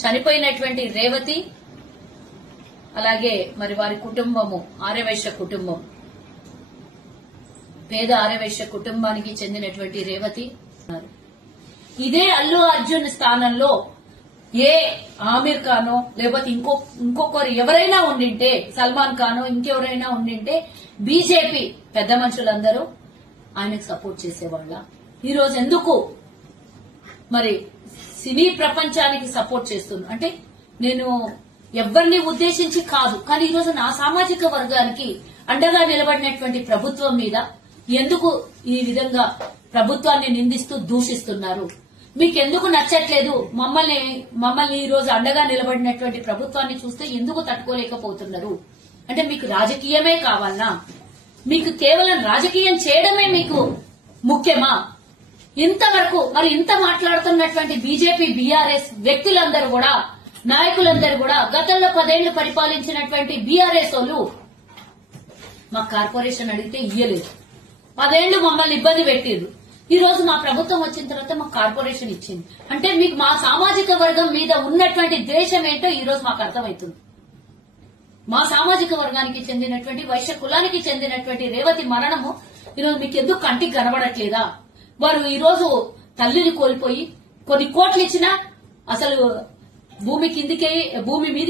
చనిపోయినటువంటి రేవతి అలాగే మరి వారి కుటుంబము ఆర్యవైశ్య కుటుంబం, పేద ఆర్యవైశ్య కుటుంబానికి చెందినటువంటి రేవతి ఇదే అల్లు అర్జున్ స్థానంలో ఏ ఆమిర్ ఖానో లేకపోతే ఇంకొకరు ఎవరైనా ఉండింటే, సల్మాన్ ఖానో ఇంకెవరైనా ఉండింటే బీజేపీ పెద్ద మనుషులందరూ ఆయనకు సపోర్ట్ చేసేవాళ్ళ. ఈరోజు ఎందుకు మరి సినీ ప్రపంచానికి సపోర్ట్ చేస్తున్నా అంటే నేను ఎవరిని ఉద్దేశించి కాదు, కానీ ఈరోజు నా సామాజిక వర్గానికి అండగా నిలబడినటువంటి ప్రభుత్వం మీద ఎందుకు ఈ విధంగా ప్రభుత్వాన్ని నిందిస్తూ దూషిస్తున్నారు? మీకెందుకు నచ్చట్లేదు? మమ్మల్ని ఈ రోజు అండగా నిలబడినటువంటి ప్రభుత్వాన్ని చూస్తే ఎందుకు తట్టుకోలేకపోతున్నారు? అంటే మీకు రాజకీయమే కావాలనా? మీకు కేవలం రాజకీయం చేయడమే మీకు ముఖ్యమా? ఇంతవరకు మరి ఇంత మాట్లాడుతున్నటువంటి బీజేపీ బీఆర్ఎస్ వ్యక్తులందరూ కూడా, నాయకులందరూ కూడా గతంలో 10 ఏళ్లు పరిపాలించినటువంటి బీఆర్ఎస్ వాళ్ళు మా కార్పొరేషన్ అడిగితే ఇయ్యలేదు. 10 ఏళ్లు మమ్మల్ని ఇబ్బంది పెట్టిండ్రు. ఈ రోజు మా ప్రభుత్వం వచ్చిన తర్వాత మాకు కార్పొరేషన్ ఇచ్చింది. అంటే మీకు మా సామాజిక వర్గం మీద ఉన్నటువంటి ద్వేషం ఏంటో ఈ రోజు మాకు అర్థమవుతుంది. మా సామాజిక వర్గానికి చెందినటువంటి వైశ్య కులానికి చెందినటువంటి రేవతి మరణము ఈరోజు మీకు ఎందుకు కంటికి కనబడట్లేదా? వారు ఈ రోజు తల్లిని కోల్పోయి కొన్ని కోట్లు ఇచ్చినా అసలు భూమి మీద